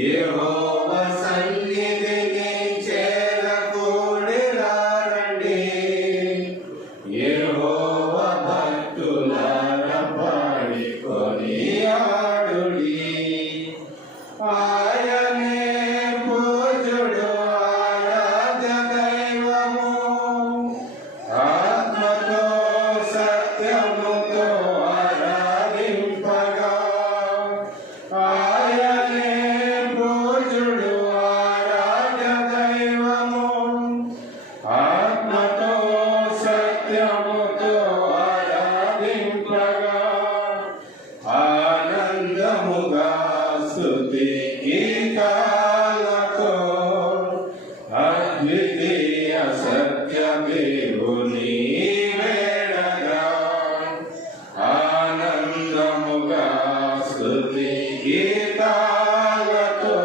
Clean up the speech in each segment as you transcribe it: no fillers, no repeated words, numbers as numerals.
యెహోవా సన్నిధిని చేరకూడిరా రండి. యెహోవా భక్తులారా పాడి కొనియాడుడి. ఆయనే పూజ్యుడు, ఆరాధ్య దైవము. ఆత్మతో సత్యముతో ఆరాధింపగా ఆయనే పూజ్యుడు, ఆరాధ్య దైవము. ఆత్మతో సత్యముతో ఆరాధింపగా ఆనందముగా స్తుతి గీతాలతో అద్వితీయ సత్య దేవుని వేడగా ఆనందముగా స్తుతి గీతాలతో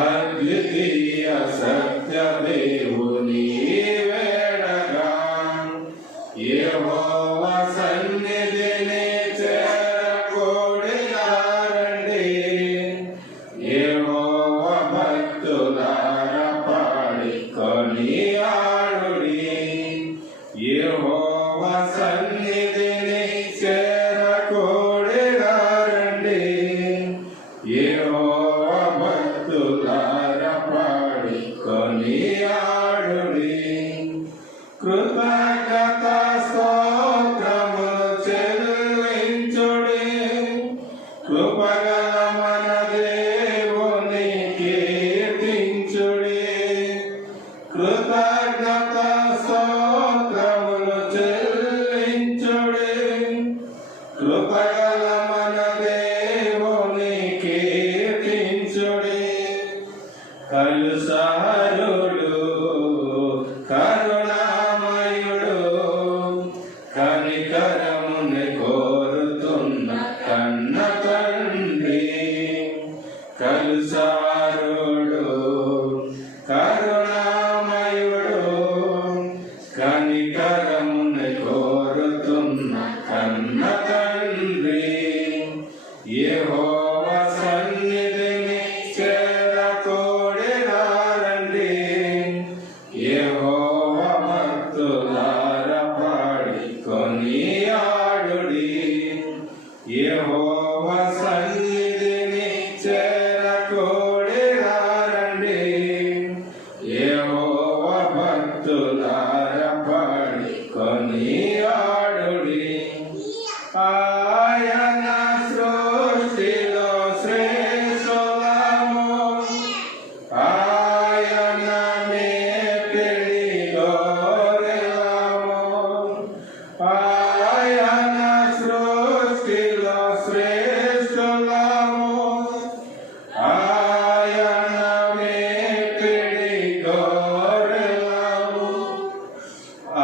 అద్వితీయ సత్య దేవుని వేడగా యెహోవా సన్నిధిని చేరకూడిరా రండి. యెహోవా భక్తులారా పాడి కొనియాడుడి. యెహోవా సన్నిధిని చేరకూడిరా రండి. యెహోవా భక్తులారా పాడి కొనియాడుడి. కృతజ్ఞత స్తోత్రములు చెల్లించుడి. కృపగల మన దేవుని కీర్తించుడి. కృతజ్ఞత స్తోత్రములు చెల్లించుడి. కృపగల మన దేవుని కీర్తించుడి. కలుసహరుడు, కరుణామయుడు, కనికరముని కోరుతున్న కన్న తండ్రి. కలుసారుడు, కరుణామయుడు, కనికరముని కోరుతున్న కన్న తండ్రి. యెహోవా సన్నిధిని చేరకూడిరా రండి. యెహోవా భక్తులారా పాడి కొనియాడుడి. యెహోవా సన్నిధిని చేరకూడిరా రండి. యెహోవా భక్తులారా పాడి కొనియాడుడి. ఆయన సృష్టిలో శ్రేష్ఠులము, ఆయన మేపిడిలో గొర్రెలము. ఆయన సృష్టిలో శ్రేష్ఠులము, ఆయన మేపిడి గొర్రెలము.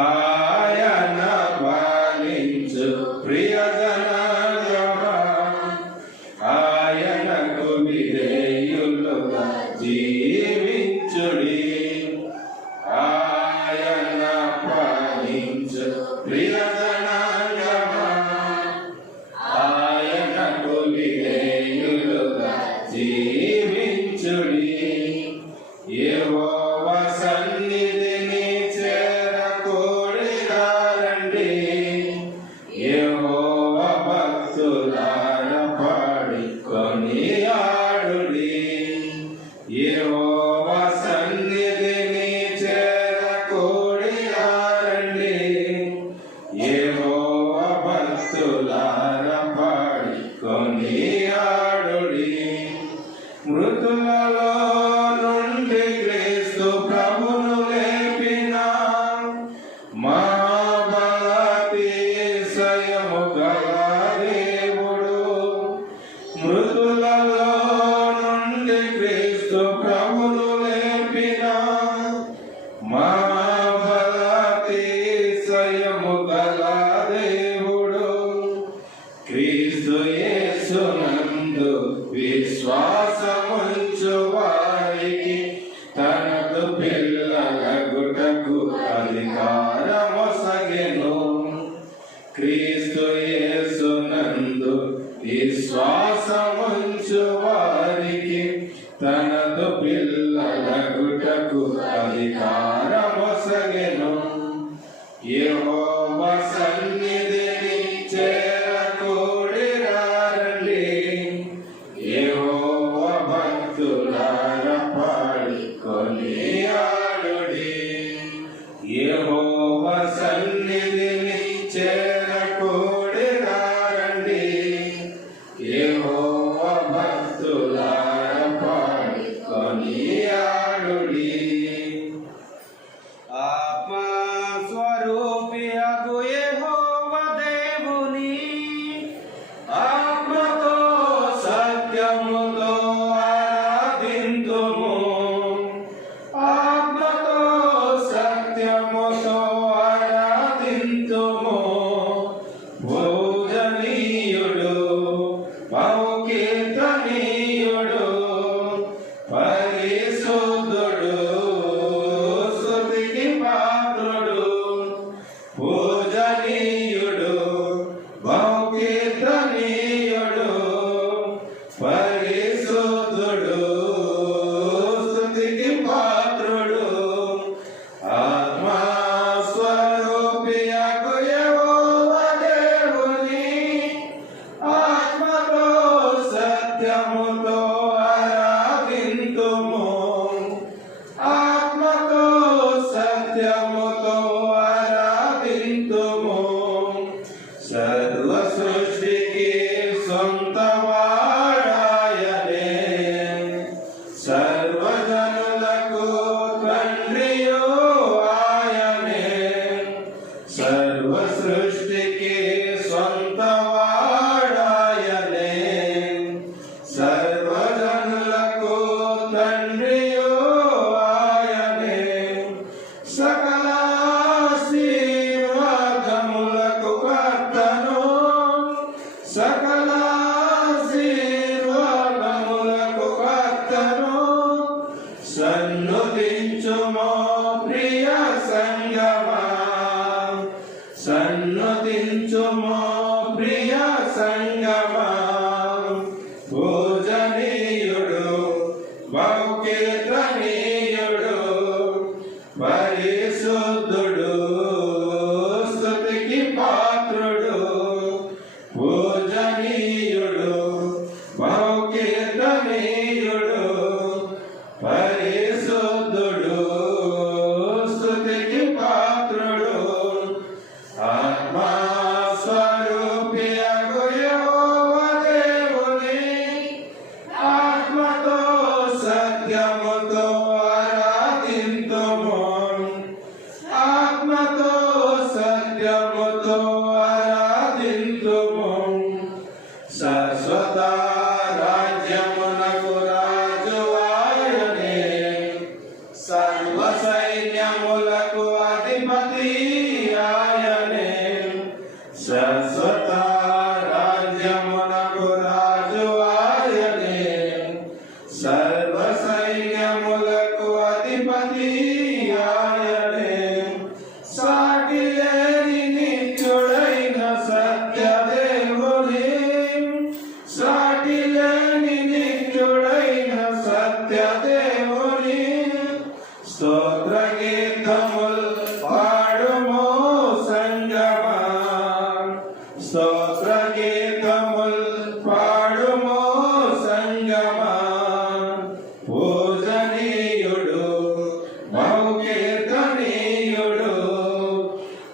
ఆయన పాలించు ప్రియజనమా, ఆయనకు విధేయులుగా జీవించుడి. ఆయన పాలించు ప్రియజనమా, ఆయనకు విధేయులుగా జీవించుడి. యెహోవా సన్నిధిని చేరకూడిరా రండి. యెహోవా భక్తులారా పాడి కొనియాడుడి. యెహోవా సన్నిధిని చేరకూడిరా రండి. యెహోవా భక్తులారా పాడి కొనియాడుడి. అధికారమొసగెను. యెహోవా సన్నిధిని చేరకూడిరారండి. యెహోవా భక్తులారా పాడి కొనియాడుడి. యెహోవా సన్నిధిని చేరకూడిరారండి. యెహోవా భక్తులారా పాడి కొనియాడుడి. ఆత్మస్వరూపియగు యెహోవా దేవుని ఆత్మతో సత్యముతో ఆరాధింతుము. ఆత్మతో సత్యముతో ఆరాధింతుము. పూజనీయుడు బహుకీర్తనీయుడు పరిశుద్ధుడు స్తుతికి పాత్రుడు. పూజనీయుడు బహుకీర్తనీయుడు పరిశుద్ధుడు స్తుతికి పాత్రుడు. ఆత్మస్వరూపియగు యెహోవా దేవుని ఆత్మతో సత్యముతో ఆరాధింతుము. ఆత్మతో సత్యముతో ఆరాధింతుము. సర్వ సృష్టికి సొంతవాడాయనే. సర్వజనులకు తండ్రియు ఆయనే. సర్వ సృష్టికి సొంతవాడాయనే. సర్వజనులకు తండ్రియు ఆయనే. సకల ఆశీర్వాదములకు కర్తను. సకల ఆశీర్వాదములకు కర్తను. సన్నుతించుమో ప్రియ సంగమా. సన్నుతించుమో ప్రియ సంగమా. పూజనీయుడు బహుకీర్తనీయుడు పరిశుద్ధుడు స్తుతికి పాత్రుడు. పూజనీయుడు బహుకీర్తనీయుడు పరిశుద్ధుడు స్తుతికి పాత్రుడు. ఆత్మస్వరూపియగు యెహోవా దేవుని ఆత్మతో సత్యముతో ఆరాధింతుము. ఆత్మతో సత్యముతో ఆరాధింతుము. శాశ్వత రాజ్యమునకు రాజు ఆయనే. సర్వ సైన్యములకు అధిపతి ఆయనే. శాశ్వత రాజ్యమునకు రాజు ఆయనే. సర్వ సైన్యములకు అధిపతి ఆయనే. సాటి లేని నిత్యుడైన సత్యదేవుని. సాటి లేని నిత్యుడైన సత్యదేవుని. స్తోత్ర గీతముల్ పాడుమో సంగమా. స్తోత్ర గీతముల్ పాడుమో సంగమా. పూజనీయుడు బహుకీర్తనీయుడు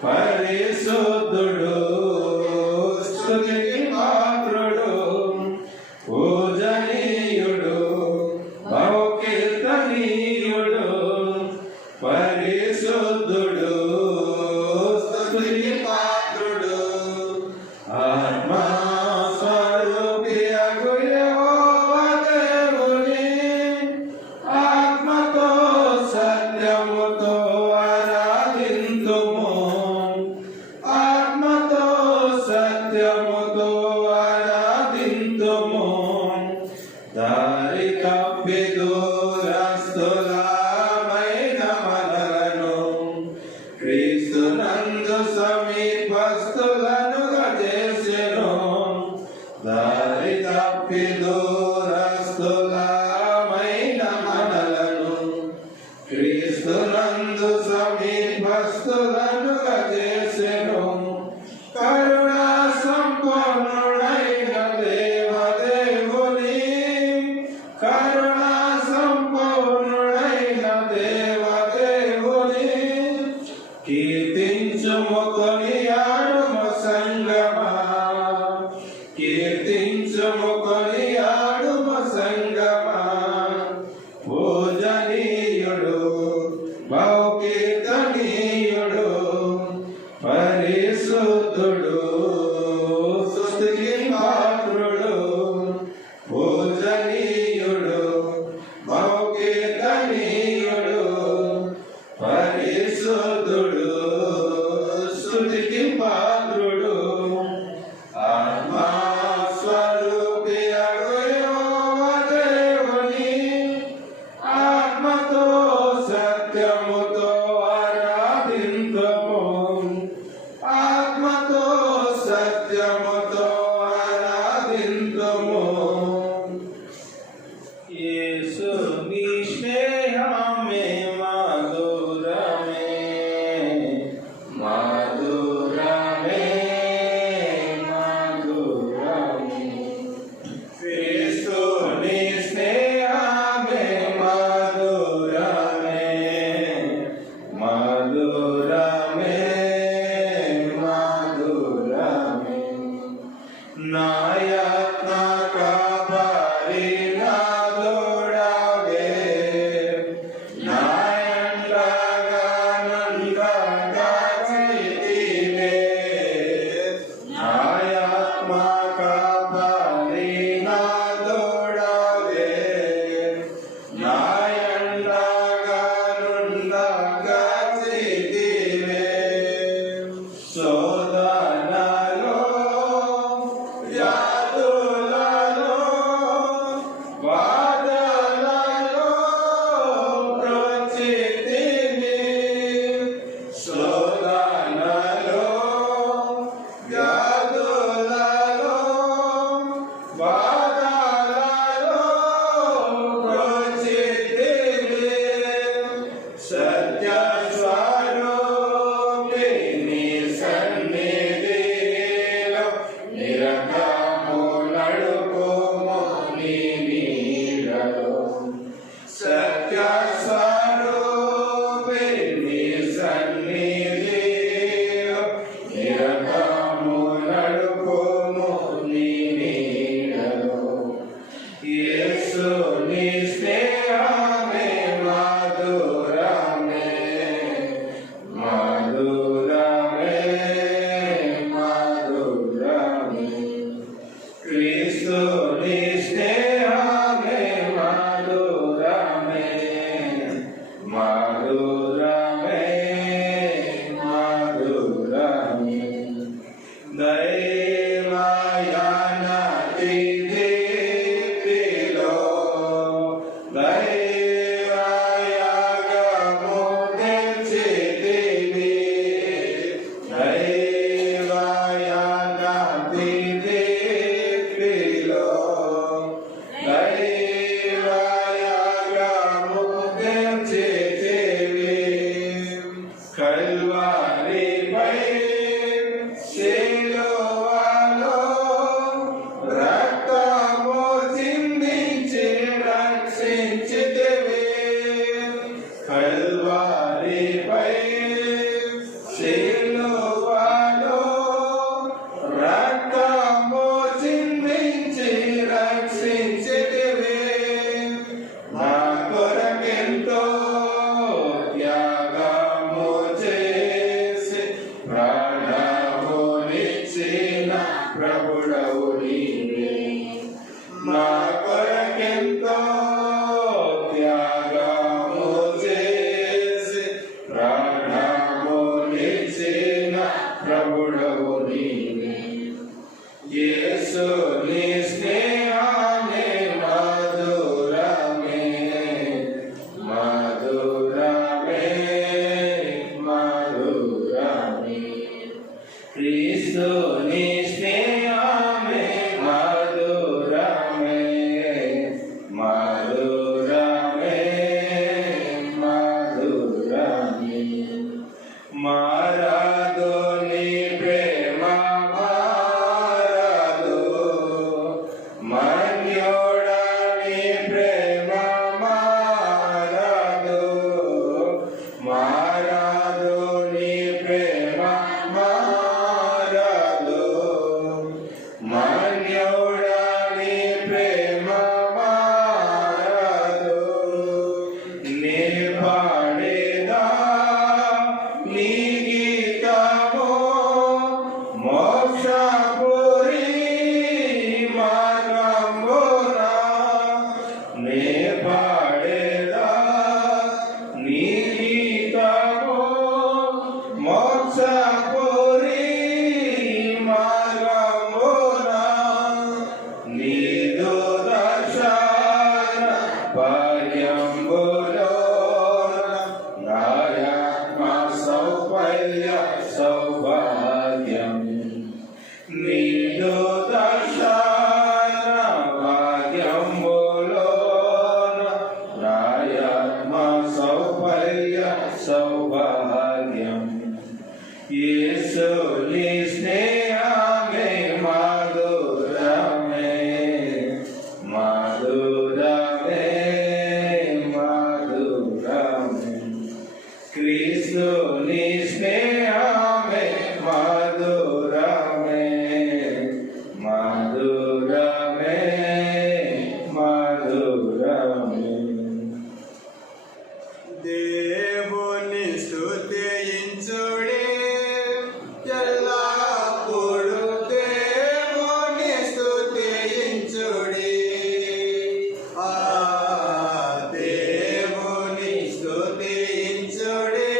పరిశుద్ధుడు స్తుతికి పాత్రుడు. పూజనీయుడు బహుకీర్తనీయుడు పరిశుద్ధుడు స్తుతికి పాత్రుడు. ఆత్మస్వరూపియగు యెహోవా దేవుని ఆత్మతో సత్యముతో ఆరాధింతుము. ఆత్మతో సత్యముతో ఆరాధింతుము. దారి తప్పి దూరస్తులమైన మనలను క్రీస్తునందు సమీపస్తులనుగా చేసెను. దారి తప్పి దూరస్తులమైన మనలను క్రీస్తు కరుణా సంపూర్ణుడైన దేవదేవుని కీర్తించుము కొనియాడుము సంగమా, కీర్తించుము కొనియాడుము సంగమా. పూజనీయుడు బహుకీర్తనీయుడు పరిశుద్ధుడు స్తుతికి పాత్రుడు. పూజనీయుడు బహుకీర్తనీయుడు పరిశుద్ధుడు స్తుతికి పాత్రుడు. ఆత్మా స్వరూపి అగు యెహోవా దేవుని ఆత్మతో సత్యముతో ఆరాధింతుము, ఆత్మతో సత్యముతో ఆరాధింతుము. యేసు నీ స్నేహమే మధురమే, మధురమే, మధురమే. క్రీస్తు నీ స్నేహమే మధురమే, మధురమే, మధురమే. నాయత్న కాపరి నాదోడవే, నాయండగా నందగా చేతివే. నాయాత్మ కాపరి నాదోడవే, నాయండగా నందగా చేతివే. శోధనలో వ్యాధులలో బాధలలో బ్రొచ్చితివి. శోధనలో వ్యాధులలో బాధలలో బ్రొచ్చితివి. సత్య స్వరూపి నీ సన్నిధిలో నిరతము నడుపుము నీ నీడలో. సత్య స్వరూపి నీ సన్నిధిలో నిరతము నడుపుము నీ నీడలో. యేసు నీ స్నేహమే మధురమే, మధురమే, మధురమే. క్రీస్తు నీ స్నేహమే మధురమే, మధురమే, మధురమే. దైవయానతి దీప్తిలో పాడేదా నీ గీతము మోక్షపురి మార్గమున నీదు దర్శన భాగ్యంబులోన నాయాత్మ సౌపల్య సౌభాగ్యం నీదు దర్శన భాగ్యంబులోన నాయాత్మ సౌపల్య సౌభాగ్యం యేసు నీ స్నేహమే మధురమే మధురమే మధురమే క్రీస్తు నీ స్నేహమే మధురమే మధురమే మధురమే దేవుని స్తుతించుడి ఎల్లప్పుడూ దేవుని స్తుతించుడి దేవుని స్తుతించుడి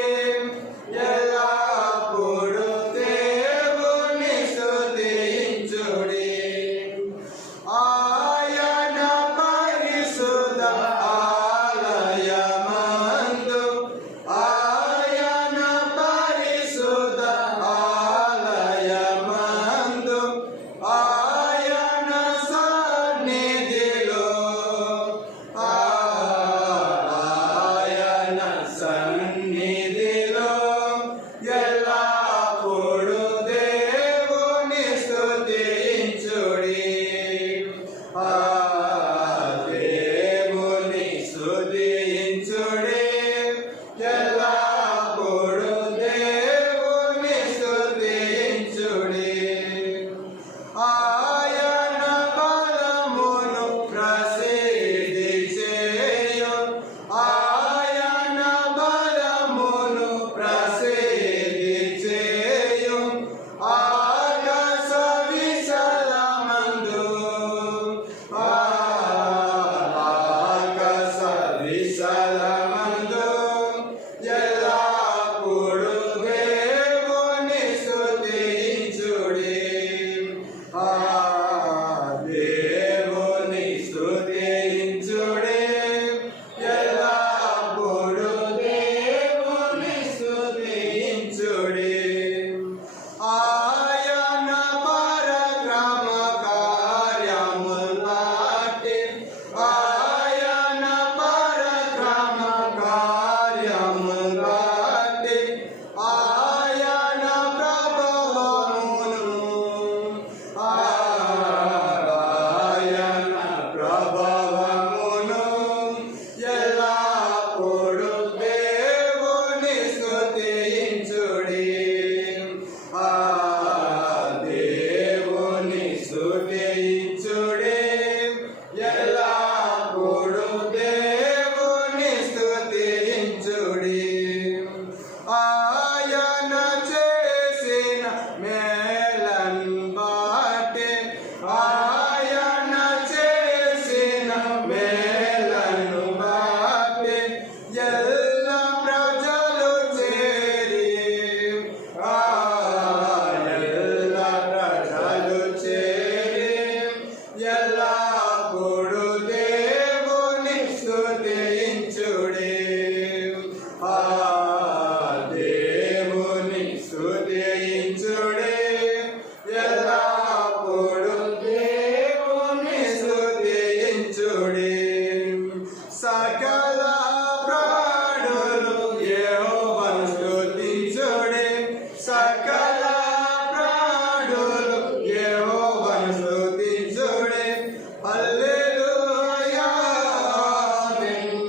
ఎల్లప్పుడూ దేవుని స్తుతించుడి ఆయన పరిశుద్ధ ఆలయమందు ఆయన పరిశుద్ధ ఆలయమందు ఆయన సన్నిధిలో ఆయన సన్నిధిలో ఎల్లప్పుడూ దేవుని స్తుతించుడి దేవుని స్తుతించుడి ఎల్లప్పుడూ దేవుని స్తుతించుడి ఆయన బలమును ప్రసిద్ధి చేయు ఆయన బలమును ప్రసిద్ధి చేయు ఆకాశ విశాలమందు ఆకాశ విశాలమందు ఎల్లప్పుడూ దేవుని స్తుతించుడి దేవుని స్తుతించుడి ఎల్లప్పుడూ దేవుని స్తుతించుడి ఆయన పరక్రమ కార్యములాటి ఆయన పరక్రమ కార్యములాటి ఆయన ప్రభావమును ఆయన ప్రభావమును ఎల్లప్పుడూ దేవుని స్తుతించుడి దేవుని స్తుతించుడి ఎల్లప్పుడూ దేవుని స్తుతించుడి ఆయన చేసిన మేలను బట్టి ఆయన చేసిన మేలను బట్టి ఎల్ల ప్రజలు చేరి ఎల్ల ప్రజలు చేరి ఎల్లప్పుడూ దేవుని స్తుతించుడి దేవుని స్తుతించుడి ఎల్లప్పుడూ దేవుని స్తుతించుడి సకల ప్రాణులు యెహోవాను స్తుతించుడి సకల ప్రాణులు యెహోవాను స్తుతించుడి హల్లెలూయా ఆమేన్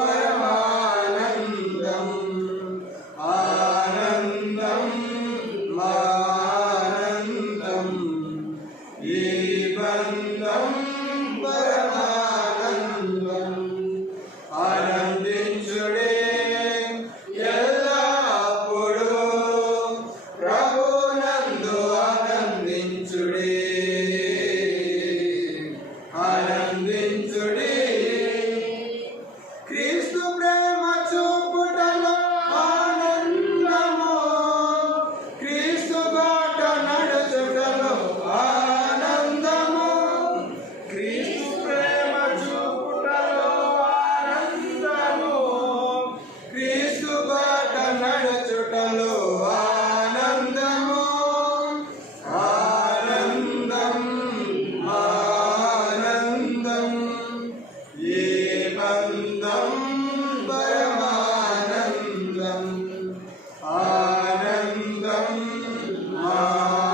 పరమానందం ఆనందం మానందం ఈ బంధం పరమానందం ఆనందించుడే ఎల్లప్పుడూ ప్రభునందు ఆనందించుడే ఆనందించుడే క్రీస్తు ప్రేమ చూపుటలో ఆనందము క్రీస్తు బాట నడుచుటలో ఆనందము క్రీస్తు ప్రేమ చూపుటలో ఆనందము క్రీస్తు బాట నడుచుటలో ఆనందము ఆనందం ఆనందం ఏ బంధం పరమానందం ఆనందం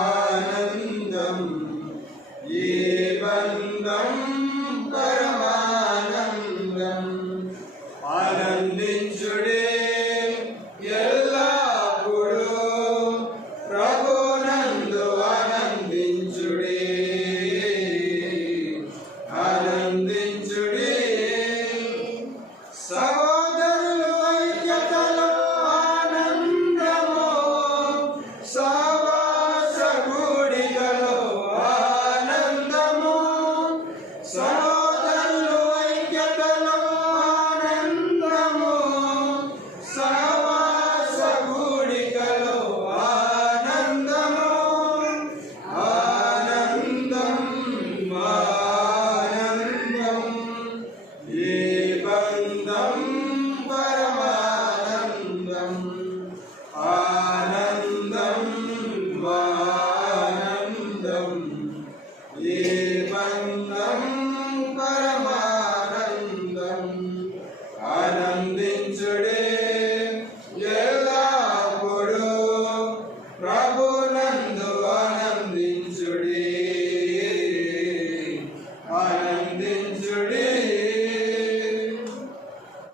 ఆనందం ఏ బంధం పరమానందం ఆనందించుడే ఎల్లప్పుడూ ప్రభునందు ఆనందించుడే ఆనందించుడే